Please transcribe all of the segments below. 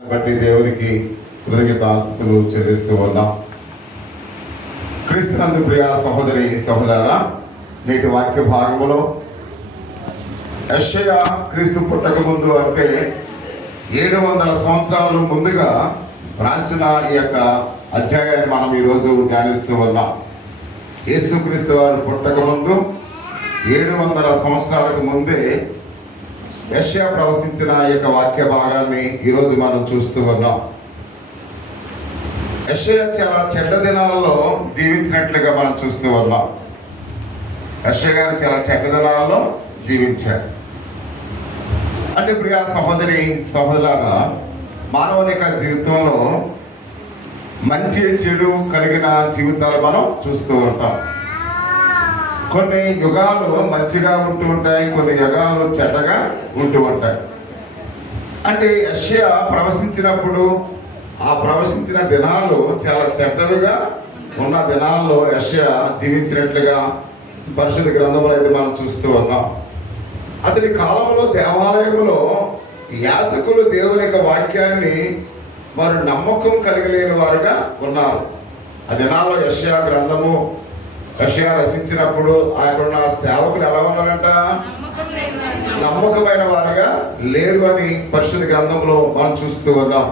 బట్టి దేవునికి కృతజ్ఞతాస్తుతులు చెల్లిస్తూ ఉన్నాం. క్రీస్తునందు ప్రియ సహోదరి సహోదరా, నేటి వాక్య భాగములో యెషయా క్రీస్తు పుట్టక ముందు అంటే 700 సంవత్సరాలు ముందుగా రాసిన ఈ యొక్క అధ్యాయాన్ని మనం ఈరోజు ధ్యానిస్తూ ఉన్నాం. యేసుక్రీస్తు వారు పుట్టక ముందు 700 సంవత్సరాలకు ముందే యెషయా ప్రవచించిన ఈ యొక్క వాక్య భాగాన్ని ఈరోజు మనం చూస్తూ ఉన్నాం. యెషయా చాలా చెడ్డ దినాల్లో జీవించినట్లుగా మనం చూస్తూ ఉన్నాం. యెషయా గారు చాలా చెడ్డ దినాల్లో జీవించారు. అంటే ప్రియ సహోదరి సహోదరులారా, మానవుని యొక్క జీవితంలో మంచి చెడు కలిగిన జీవితాలు మనం చూస్తూ ఉంటాం. కొన్ని యుగాలు మంచిగా ఉంటూ ఉంటాయి, కొన్ని యుగాలు చెడ్డగా ఉంటూ ఉంటాయి. అంటే యెషయా ప్రవశించినప్పుడు ఆ ప్రవశించిన దినాలు చాలా చెడ్డవిగా ఉన్న దినాల్లో యెషయా జీవించినట్లుగా పరిశుద్ధ గ్రంథంలో అయితే మనం చూస్తూ ఉన్నాం. అతని కాలంలో దేవాలయంలో యాజకులు దేవుని యొక్క వాక్యాన్ని వారు నమ్మకం కలిగలేని వారుగా ఉన్నారు. ఆ దినాల్లో యెషయా గ్రంథము యెషయా రచించినప్పుడు ఆయనకున్న సేవకులు ఎలా ఉన్నారంట? నమ్మకమైన వారుగా లేరు అని పరిశుద్ధ గ్రంథంలో మనం చూస్తూ ఉన్నాం.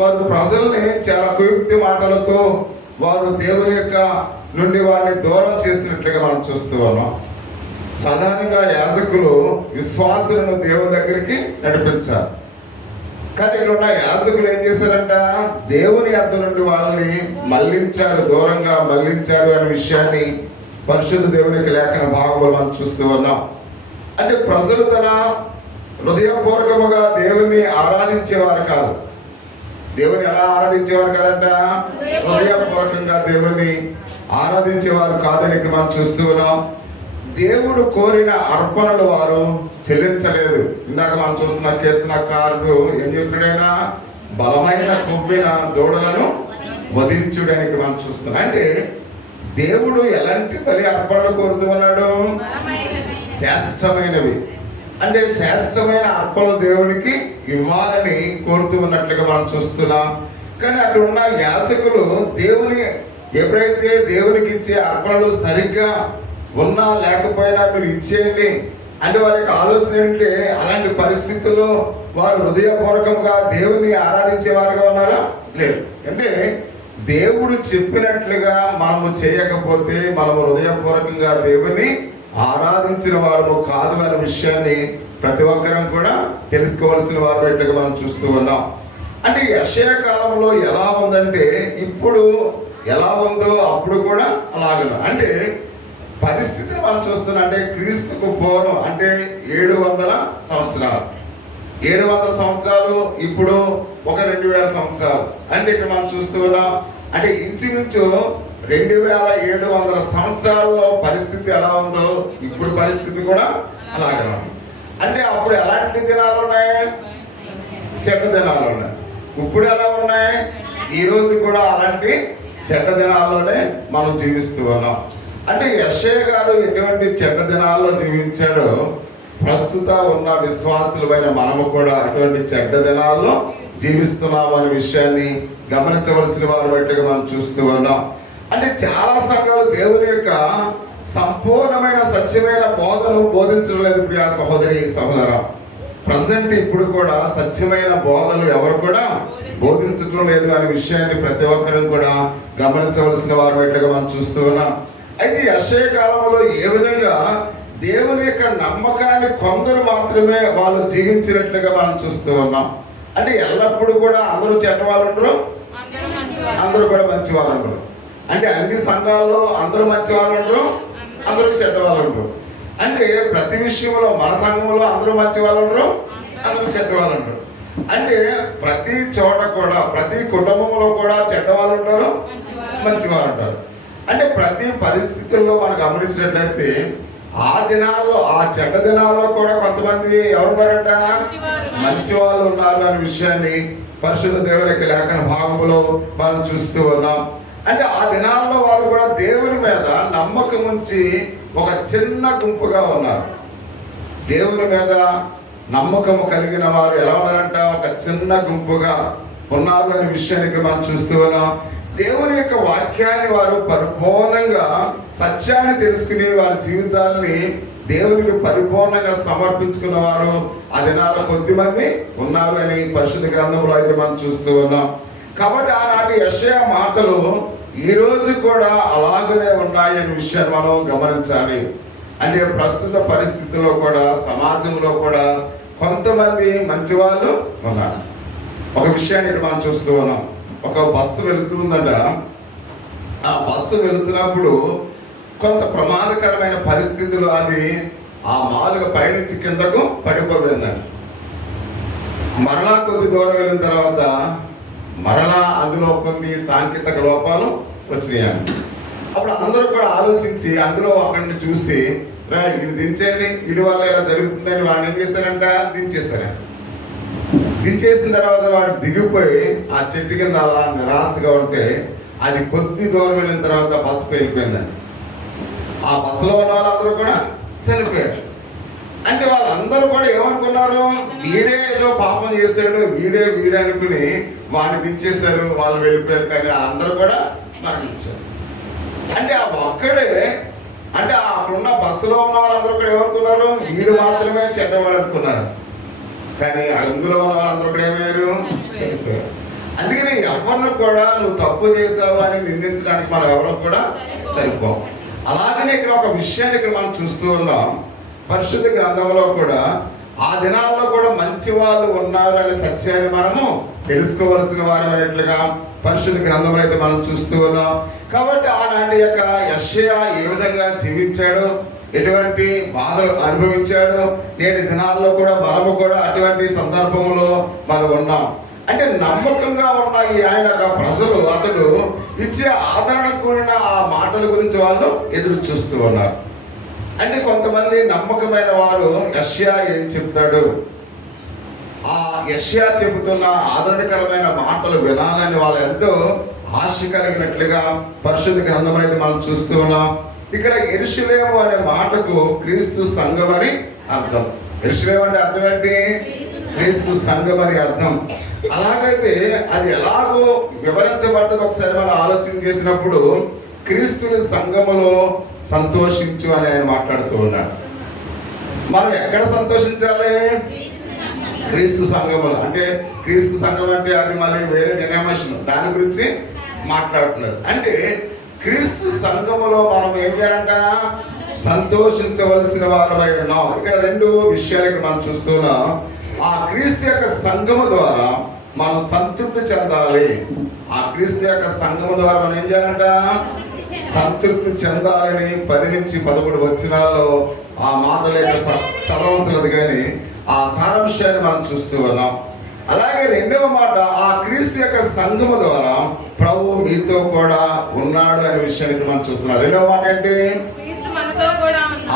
వారు ప్రజల్ని చాలా కుయుక్తి మాటలతో వారు దేవుని యొక్క నుండి వారిని దూరం చేసినట్లుగా మనం చూస్తూ ఉన్నాం. సాధారణంగా యాజకులు విశ్వాసులను దేవుని దగ్గరికి నడిపించారు. కానీ ఇక్కడ ఉన్న యాజకులు ఏం చేశారంట? దేవుని యొద్ద నుండి వాళ్ళని మళ్లించారు, దూరంగా మళ్లించారు అనే విషయాన్ని పరిశుద్ధ దేవుని యొక్క లేఖన భాగంలో మనం చూస్తూ ఉన్నాం. అంటే ప్రజలు తన హృదయపూర్వకముగా దేవుని ఆరాధించేవారు కాదు. దేవుని ఎలా ఆరాధించేవారు కాదంట? హృదయపూర్వకంగా దేవుని ఆరాధించేవారు కాదని ఇక్కడ మనం చూస్తూ ఉన్నాం. దేవుడు కోరిన అర్పణలు వారు చెల్లించలేదు. ఇందాక మనం చూస్తున్న కీర్తనకారుడు ఏం చెప్తున్నాడైనా? బలమైన కొవ్విన దూడలను వధించుడానికి మనం చూస్తున్నాం. అంటే దేవుడు ఎలాంటి బలి అర్పణలు కోరుతూ ఉన్నాడు? శ్రేష్టమైనవి. అంటే శ్రేష్టమైన అర్పణలు దేవునికి ఇవ్వాలని కోరుతూ ఉన్నట్లుగా మనం చూస్తున్నాం. కానీ అక్కడ ఉన్న యాజకులు దేవుని ఎప్పుడైతే దేవునికి ఇచ్చే అర్పణలు సరిగ్గా ఉన్నా లేకపోయినా మీరు ఇచ్చేయండి అంటే వారి యొక్క ఆలోచన ఏంటంటే, అలాంటి పరిస్థితుల్లో వారు హృదయపూర్వకంగా దేవుని ఆరాధించేవారుగా ఉన్నారా? లేదు. అంటే దేవుడు చెప్పినట్లుగా మనము చేయకపోతే మనము హృదయపూర్వకంగా దేవుని ఆరాధించిన వారము కాదు అనే విషయాన్ని ప్రతి ఒక్కరం కూడా తెలుసుకోవాల్సిన వారు ఎట్లుగా మనం చూస్తూ ఉన్నాం. అంటే యెషయా కాలంలో ఎలా ఉందంటే ఇప్పుడు ఎలా ఉందో అప్పుడు కూడా అలాగను. అంటే పరిస్థితిని మనం చూస్తున్నాం. అంటే క్రీస్తుకు పూర్వం అంటే 700 సంవత్సరాలు, 700 సంవత్సరాలు ఇప్పుడు ఒక 2000 సంవత్సరాలు. అంటే ఇక్కడ మనం చూస్తూ ఉన్నాం. అంటే ఇంచుమించు 2700 సంవత్సరాల్లో పరిస్థితి ఎలా ఉందో ఇప్పుడు పరిస్థితి కూడా అలాగే ఉంది. అంటే అప్పుడు ఎలాంటి దినాలు ఉన్నాయి? చెడ్డ దినాలు ఉన్నాయి. ఇప్పుడు ఎలా ఉన్నాయి? ఈ రోజు కూడా అలాంటి చెడ్డ దినాల్లోనే మనం జీవిస్తూ ఉన్నాం. అంటే యెషయా గారు ఎటువంటి చెడ్డ దినాల్లో జీవించాడో ప్రస్తుత ఉన్న విశ్వాసులమైన మనము కూడా అటువంటి చెడ్డ దినాల్లో జీవిస్తున్నాము అనే విషయాన్ని గమనించవలసిన వారు బట్టిగా మనం చూస్తూ ఉన్నాం. అంటే చాలా సంఘాలు దేవుని యొక్క సంపూర్ణమైన సత్యమైన బోధను బోధించడం లేదు. ప్రియ సహోదరి సహోదరా, ప్రజెంట్ ఇప్పుడు కూడా సత్యమైన బోధలు ఎవరు కూడా బోధించడం లేదు అనే విషయాన్ని ప్రతి ఒక్కరం కూడా గమనించవలసిన వారు బట్టిగా మనం చూస్తూ ఉన్నాం. అయితే యెషయా కాలంలో ఏ విధంగా దేవుని యొక్క నమ్మకాన్ని కొందరు మాత్రమే వాళ్ళు జీవించినట్లుగా మనం చూస్తూ ఉన్నాం. అంటే ఎల్లప్పుడూ కూడా అందరూ చెడ్డ వాళ్ళు ఉండరు, అందరూ కూడా మంచి వాళ్ళు ఉండరు. అంటే అన్ని సంఘాల్లో అందరూ మంచి వాళ్ళు ఉండరు, అందరూ చెడ్డ వాళ్ళు ఉండరు. అంటే ప్రతి విషయంలో మన సంఘంలో అందరూ మంచి వాళ్ళు ఉండరు, అందరూ చెడ్డ వాళ్ళు ఉండరు. అంటే ప్రతి చోట కూడా ప్రతి కుటుంబంలో కూడా చెడ్డ వాళ్ళు ఉంటారు, మంచి వాళ్ళు ఉంటారు. అంటే ప్రతి పరిస్థితుల్లో మనం గమనించినట్లయితే ఆ దినాల్లో ఆ చెడ్డ దినాల్లో కూడా కొంతమంది ఎవరున్నారంట? మంచి వాళ్ళు ఉన్నారు అనే విషయాన్ని పరిశుద్ధ దేవుని యొక్క లేఖన భాగంలో మనం చూస్తూ ఉన్నాం. అంటే ఆ దినాల్లో వారు కూడా దేవుని మీద నమ్మకం ఉంచి ఒక చిన్న గుంపుగా ఉన్నారు. దేవుని మీద నమ్మకం కలిగిన వారు ఎలా ఉన్నారంట, ఒక చిన్న గుంపుగా ఉన్నారు అనే విషయాన్ని ఇక్కడ మనం చూస్తూ ఉన్నాం. దేవుని యొక్క వాక్యాన్ని వారు పరిపూర్ణంగా సత్యాన్ని తెలుసుకుని వారి జీవితాన్ని దేవునికి పరిపూర్ణంగా సమర్పించుకున్న వారు ఆ దినాల్లో కొద్ది మంది ఉన్నారు అని పరిశుద్ధ గ్రంథంలో అయితే మనం చూస్తూ ఉన్నాం. కాబట్టి ఆనాటి యెషయా మాటలు ఈ రోజు కూడా అలాగనే ఉన్నాయి అనే విషయాన్ని మనం గమనించాలి. అంటే ప్రస్తుత పరిస్థితుల్లో కూడా సమాజంలో కూడా కొంతమంది మంచి వాళ్ళు ఉన్నారు. ఒక విషయాన్ని ఇక్కడ మనం చూస్తూ ఉన్నాం. ఒక బస్సు వెళుతుందంట. ఆ బస్సు వెళుతున్నప్పుడు కొంత ప్రమాదకరమైన పరిస్థితులు అది ఆ మాలుగా పైనుంచి కిందకు పడిపోయిందండి. మరలా కొద్ది దూరం వెళ్ళిన తర్వాత మరలా అందులో కొన్ని సాంకేతిక లోపాలు వచ్చినాయండి. అప్పుడు అందరూ కూడా ఆలోచించి అందులో ఒకరిని చూసి ఇది దించండి, ఇటు వల్ల ఇలా జరుగుతుందని వాడిని ఏం చేశారంట, దించేశారంట. దించేసిన తర్వాత వాడు దిగిపోయి ఆ చెట్టు కింద అలా నిరాశగా ఉంటే అది కొద్ది దూరం వెళ్ళిన తర్వాత బస్సు వెళ్ళిపోయిందండి. ఆ బస్సులో ఉన్న వాళ్ళందరూ కూడా చనిపోయారు. అంటే వాళ్ళందరూ కూడా ఏమనుకున్నారు, వీడే ఏదో పాపం చేశాడు, వీడే అనుకుని వాడిని దించేశారు, వాళ్ళు వెళ్ళిపోయారు. కానీ వాళ్ళందరూ కూడా మరణించారు. అంటే ఆ ఒక్కడే, అంటే అక్కడున్న బస్సులో ఉన్న వాళ్ళందరూ కూడా ఏమనుకున్నారు, వీడు మాత్రమే చెడ్డవాడు అనుకున్నారు. కానీ అందులో ఉన్న వాళ్ళందరూ కూడా ఏమయ్యారు, చనిపోయారు. అందుకని ఎవరిని కూడా నువ్వు తప్పు చేసావు అని నిందించడానికి మనం ఎవరు కూడా సరిపోం. అలాగనే ఇక్కడ ఒక విషయాన్ని ఇక్కడ మనం చూస్తూ ఉన్నాం. పరిశుద్ధ గ్రంథంలో కూడా ఆ దినాల్లో కూడా మంచి వాళ్ళు ఉన్నారు అనే సత్యాన్ని మనము తెలుసుకోవలసిన వారు అనేట్లుగా పరిశుద్ధ గ్రంథంలో అయితే మనం చూస్తూ ఉన్నాం. కాబట్టి ఆనాటి యొక్క యెషయా ఏ విధంగా జీవించాడు, ఎటువంటి బాధలు అనుభవించాడు, నేటి దినాల్లో కూడా మనము కూడా అటువంటి సందర్భంలో మనం ఉన్నాం. అంటే నమ్మకంగా ఉన్న ఈ ఆయన ప్రజలు అతడు ఇచ్చే ఆదరణ కూడిన ఆ మాటల గురించి వాళ్ళు ఎదురు చూస్తూ ఉన్నారు. అంటే కొంతమంది నమ్మకమైన వారు యెషయా ఏం చెప్తాడు, ఆ యెషయా చెబుతున్న ఆదరణకరమైన మాటలు వినాలని వాళ్ళు ఎంతో ఆశ కలిగినట్లుగా పరిశుద్ధ గ్రంథం అయితే మనం చూస్తూ ఉన్నాం. ఇక్కడ యెరూషలేము అనే మాటకు క్రీస్తు సంఘం అని అర్థం. యెరూషలేము అంటే అర్థం ఏంటి, క్రీస్తు సంఘం అని అర్థం. అలాగైతే అది ఎలాగో వివరించబడ్డది ఒకసారి మనం ఆలోచన చేసినప్పుడు క్రీస్తుని సంఘములో సంతోషించు అని ఆయన మాట్లాడుతూ ఉన్నాడు. మనం ఎక్కడ సంతోషించాలి, క్రీస్తు సంఘములో. అంటే క్రీస్తు సంఘం అంటే అది మళ్ళీ వేరే డినామినేషన్, దాని గురించి మాట్లాడట్లేదు. అంటే క్రీస్తు సంఘములో మనం ఏం చేయాలంట, సంతోషించవలసిన వారమై ఉన్నాం. ఇక్కడ రెండు విషయాలు ఇక్కడ మనం చూస్తున్నాం. ఆ క్రీస్తు యొక్క సంఘము ద్వారా మనం సంతృప్తి చెందాలి. ఆ క్రీస్తు యొక్క సంఘము ద్వారా మనం ఏం చేయాలంట, సంతృప్తి చెందాలని 10 నుంచి 11 వచనాల్లో ఆ మాట లేక చదవలసినది కానీ ఆ సారాంశాన్ని మనం చూస్తూ ఉన్నాం. అలాగే రెండవ మాట, ఆ క్రీస్తు యొక్క సంఘము ద్వారా ప్రభు మీతో కూడా ఉన్నాడు అనే విషయాన్ని మనం చూస్తున్నాం. రెండవ మాట ఏంటి,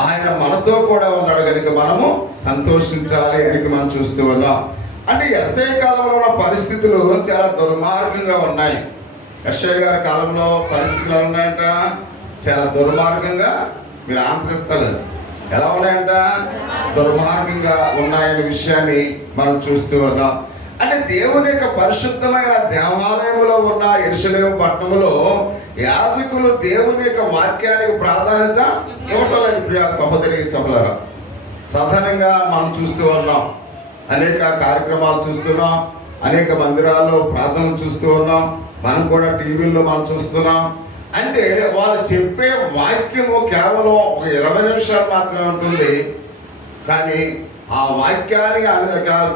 ఆయన మనతో కూడా ఉన్నాడు కనుక మనము సంతోషించాలి అని మనం చూస్తూ ఉన్నాం. అంటే యెషయా కాలంలో ఉన్న పరిస్థితులు చాలా దుర్మార్గంగా ఉన్నాయి. యెషయా గారి కాలంలో పరిస్థితులు ఎలా ఉన్నాయంట, చాలా దుర్మార్గంగా, మీరు ఆన్సర్ ఇస్తారు ఎలా ఉన్నాయంట, దుర్మార్గంగా ఉన్నాయనే విషయాన్ని మనం చూస్తూ ఉన్నాం. అంటే దేవుని యొక్క పరిశుద్ధమైన దేవాలయంలో ఉన్న యెరూషలేము పట్టణంలో యాజకులు దేవుని యొక్క వాక్యానికి ప్రాధాన్యత ఇవ్వటం లేదు. ప్రియ సహోదరి సహోదరులారా, సాధారణంగా మనం చూస్తూ ఉన్నాం, అనేక కార్యక్రమాలు చూస్తున్నాం, అనేక మందిరాల్లో ప్రార్థనలు చూస్తూ ఉన్నాం, మనం కూడా టీవీల్లో మనం చూస్తున్నాం. అంటే వాళ్ళు చెప్పే వాక్యము కేవలం ఒక 20 నిమిషాలు మాత్రమే ఉంటుంది. కానీ ఆ వాక్యాన్ని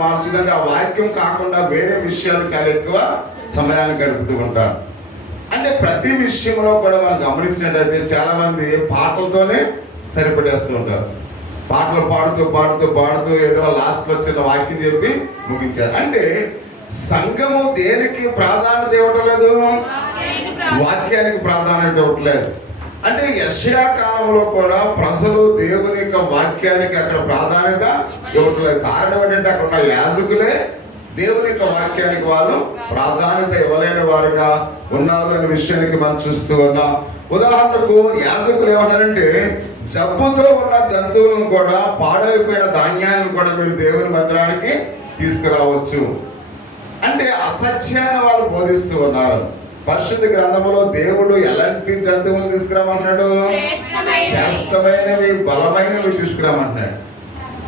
మార్చడానికి ఆ వాక్యం కాకుండా వేరే విషయాలు చాలా ఎక్కువ సమయాన్ని గడుపుతూ ఉంటారు. అంటే ప్రతి విషయంలో కూడా మనం గమనించినట్లయితే చాలా మంది పాటలతోనే సరిపడేస్తూ ఉంటారు. పాటలు పాడుతూ పాడుతూ పాడుతూ ఏదో లాస్ట్లో చిన్న వాక్యం చెప్పి ముగించారు. అంటే సంఘము దేనికి ప్రాధాన్యత ఇవ్వటం లేదు, వాక్యానికి ప్రాధాన్యత ఇవ్వట్లేదు. అంటే యెషయా కాలంలో కూడా ప్రజలు దేవుని యొక్క వాక్యానికి అక్కడ ప్రాధాన్యత ఇవ్వట్లేదు. కారణం ఏంటంటే అక్కడ ఉన్న యాజకులే దేవుని యొక్క వాక్యానికి వాళ్ళు ప్రాధాన్యత ఇవ్వలేని వారుగా ఉన్నారు అనే విషయానికి మనం చూస్తూ ఉన్నాం. ఉదాహరణకు యాజకులు ఏమన్నారంటే జబ్బుతో ఉన్న జంతువులను కూడా, పాడైపోయిన ధాన్యాన్ని కూడా మీరు దేవుని మందిరానికి తీసుకురావచ్చు. అంటే అసత్యాన్ని వాళ్ళు బోధిస్తూ ఉన్నారు. పరిశుద్ధ గ్రంథంలో దేవుడు ఎలాంటి జంతువులను తీసుకురామన్నాడు? శ్రేష్టమైనవి, బలమైనవి తీసుకురామన్నాడు.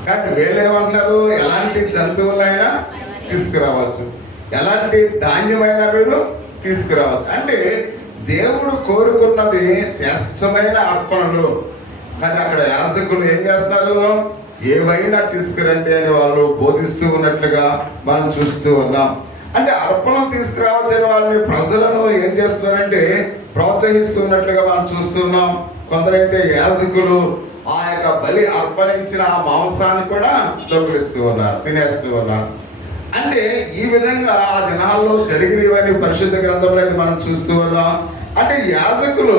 కానీ వీళ్ళేమన్నారు? ఎలాంటి జంతువులైనా తీసుకురావచ్చు, ఎలాంటి ధాన్యమైనా మీరు తీసుకురావచ్చు. అంటే దేవుడు కోరుకున్నది శ్రేష్టమైన అర్పణలు. కానీ అక్కడ యాజకులు ఏం చేస్తున్నారు? ఏవైనా తీసుకురండి అని వాళ్ళు బోధిస్తూ ఉన్నట్లుగా మనం చూస్తూ ఉన్నాం. అంటే అర్పణం తీసుకురావచ్చని వాళ్ళని, ప్రజలను ఏం చేస్తున్నారంటే ప్రోత్సహిస్తున్నట్లుగా మనం చూస్తున్నాం. కొందరైతే యాజకులు ఆ యొక్క బలి అర్పణించిన ఆ మాంసాన్ని కూడా దొంగిలిస్తూ ఉన్నారు, తినేస్తూ ఉన్నారు. అంటే ఈ విధంగా ఆ దినాల్లో జరిగినవని పరిశుద్ధ గ్రంథంలో మనం చూస్తూ ఉన్నాం. అంటే యాజకులు